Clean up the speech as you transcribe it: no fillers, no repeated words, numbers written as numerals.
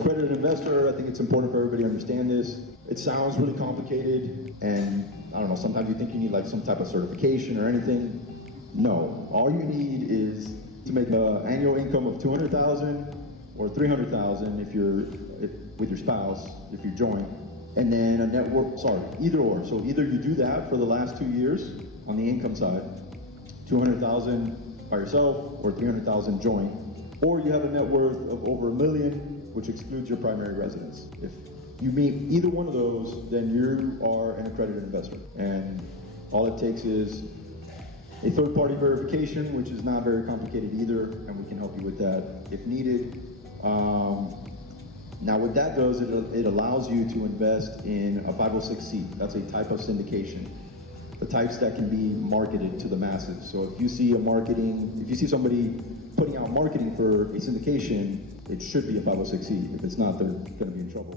Accredited investor, I think it's important for everybody to understand this. It sounds really complicated, and I don't know, sometimes you think you need like some type of certification or anything. No, all you need is to make an annual income of $200,000 or $300,000 if you're with your spouse, if you join, and then a net worth, either or. So either you do that for the last 2 years on the income side, $200,000 by yourself or $300,000 joint, or you have a net worth of over $1 million, which excludes your primary residence. If you meet either one of those, then you are an accredited investor. And all it takes is a third-party verification, which is not very complicated either, and we can help you with that if needed. Now what that does, it allows you to invest in a 506c. That's a type of syndication. The types that can be marketed to the masses. So if you see somebody putting out marketing for a syndication, it should be a 506c. If it's not, they're gonna be in trouble.